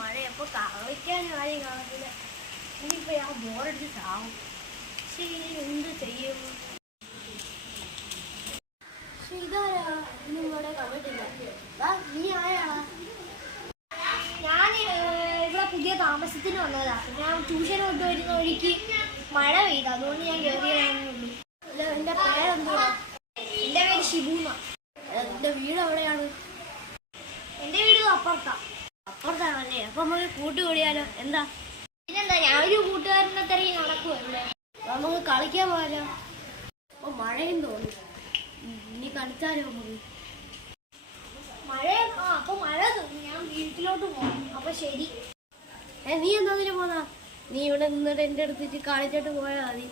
മഴയപ്പോൾ കളിക്കാനും ആരെയും കാണത്തില്ല. ഇനിയിപ്പോൾ ഞാൻ ബോറടിച്ച് ചാവും. പക്ഷേ എന്ത് ചെയ്യും? പക്ഷെ ഇതാരാ ഇന്നും ഇവിടെ കണ്ടിട്ടില്ല. നീ ആരാ? ഞാൻ ഇവിടെ പുതിയ താമസത്തിന് വന്നതാ. ഞാൻ ട്യൂഷൻ കൊണ്ടുവരുന്ന വഴിക്ക് മഴ പെയ്തു, അതുകൊണ്ട് ഞാൻ കയറിയതാണുള്ളൂ. എൻ്റെ പേരെന്തുവാ? എൻ്റെ പേര് ഷിബൂന്ന. എൻ്റെ വീട് എവിടെയാണ്? എൻ്റെ വീട് അപ്പുറത്താണല്ലേ. അപ്പം നമുക്ക് കൂട്ടുകൂടിയാലോ? എന്താ പിന്നെന്താ, ഞാനൊരു കൂട്ടുകാരനെ തിരക്കി നടക്കുമല്ലേ. നമുക്ക് കളിക്കാൻ പോയാലോ? അപ്പോൾ മഴയും തോന്നി, ഇനി കളിച്ചാലോ നമുക്ക്? അപ്പോൾ മഴ തോന്നി, ഞാൻ വീട്ടിലോട്ട് പോകാം. അപ്പോൾ ശരി. നീ എന്താതിന് പോന്നാ? നീ ഇവിടെ നിന്നിട്ട് എൻ്റെ അടുത്തിട്ട് കളിച്ചിട്ട് പോയാൽ മതി.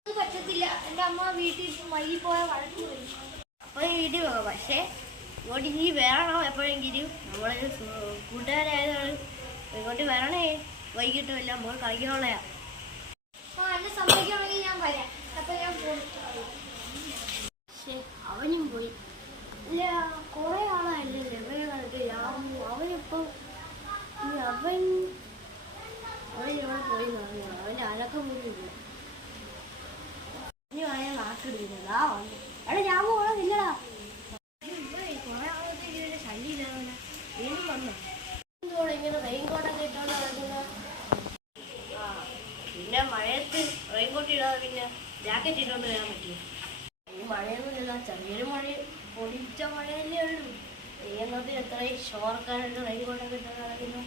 അത് പറ്റത്തില്ല, എൻ്റെ അമ്മ വീട്ടിൽ വൈകി പോയാൽ വഴക്ക് വരും. അപ്പോൾ വീട്ടിൽ പോകാം. പക്ഷേ ഇങ്ങോട്ട് ഇനി വരണം എപ്പോഴെങ്കിലും. നമ്മളൊരു കൂട്ടുകാരായതാണ്, ഇങ്ങോട്ട് വരണേ. വൈകിട്ട് എല്ലാം നമ്മൾ കളിക്കാനുള്ളയാ. എന്നെ സമ്മതിക്കണമെങ്കിൽ ഞാൻ വരാം. അപ്പോൾ ഞാൻ പോകും. പക്ഷേ അവനും പോയി. ഇല്ല, കുറേ ആളായല്ലേ എവിടെ കളിട്ട് അവനിപ്പം അവൻ എവിടെ പോയി പറഞ്ഞു. അവൻ്റെ അലക്കം പോലും ഇല്ല. ഇനി അയാൾ ആക്കെടുക്കുന്നത് ആ വന്നു. എടാ ഞാൻ പോകണമെന്നില്ലടാ. കുറേ ആളത്തേക്ക് ശല്യമില്ലാതെ വീണ്ടും വന്നു. എന്തോടെ ഇങ്ങനെ റെയിൻകോട്ടൊക്കെ ഇട്ടോണ്ട് നടക്കുന്നത്? പിന്നെ മഴയത്ത് റെയിൻകോട്ട് ഇടാതെ പിന്നെ ജാക്കറ്റ് ഇട്ടുകൊണ്ട് വരാൻ പറ്റും. ഈ മഴയൊന്നുമില്ല, ചെറിയൊരു മഴ, പൊടിച്ച മഴയല്ലേ ഉള്ളൂ. ചെയ്യുന്നതിൽ എത്രയും ഷോർക്കാരുണ്ട് റെയിൻകോട്ടൊക്കെ ഇട്ടോണ്ട് നടക്കുന്നു.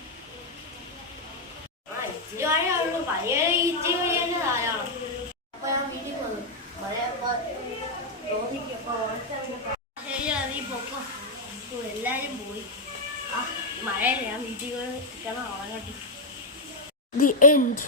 ഇച്ചിരി മഴയുള്ളൂ, പയ്യ ഇച്ചിരി മഴ തന്നെ ധാരാളം. അപ്പോൾ ഞാൻ വീട്ടിൽ വന്നു. മഴയപ്പോൾ തോന്നിക്കപ്പോൾ ശരിയാ, നീ പൊക്കോ. എല്ലാവരും പോയി. മഴയല്ലേ, ഞാൻ വീട്ടിൽ നിൽക്കണം, ഉറങ്ങട്ടെ. The end.